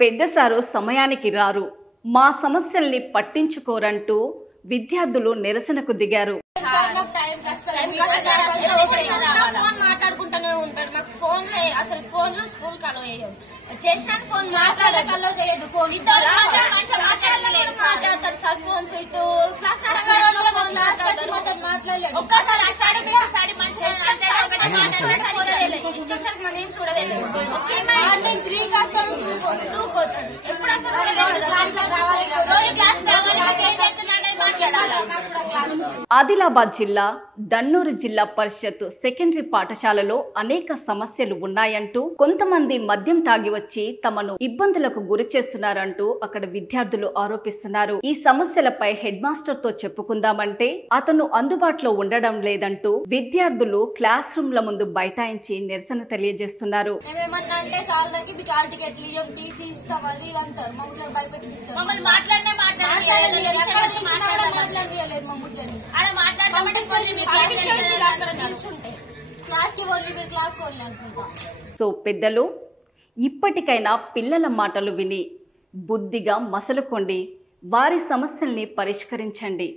పెద్దసారు సమయానికి రారు, మా సమస్యల్ని పట్టించుకోరంటూ విద్యార్థులు నిరసనకు దిగారు. మాట్లాడుకుంటూనే ఉంటాడు. మాకు ఫోన్ అసలు ఫోన్ లో స్కూల్ కలో చేసిన ఫోన్ మాట్లాడకల్లో చేయదు. ఫోన్ మాట్లాడతారు సార్. ఫోన్స్ ఇటు క్లాస్ మాట్లాడలేదు. మన ఏం చూడలేదు. నేను 3 కాస్తాడు 2 పోతాడు. ఎప్పుడు అసలు ఆదిలాబాద్ జిల్లా దన్నూరు జిల్లా పరిషత్ సెకండరీ పాఠశాలలో అనేక సమస్యలు ఉన్నాయంటూ కొంతమంది మద్యం తాగి వచ్చి తమను ఇబ్బందులకు గురి చేస్తున్నారంటూ అక్కడ విద్యార్థులు ఆరోపిస్తున్నారు. ఈ సమస్యలపై హెడ్ మాస్టర్ తో చెప్పుకుందామంటే అతను అందుబాటులో ఉండడం లేదంటూ విద్యార్థులు క్లాస్ రూమ్ల ముందు బైఠాయించి నిరసన తెలియజేస్తున్నారు. సో పెద్దలు, ఇప్పటికైనా పిల్లల మాటలు విని బుద్ధిగా మసలుకోండి, వారి సమస్యల్ని పరిష్కరించండి.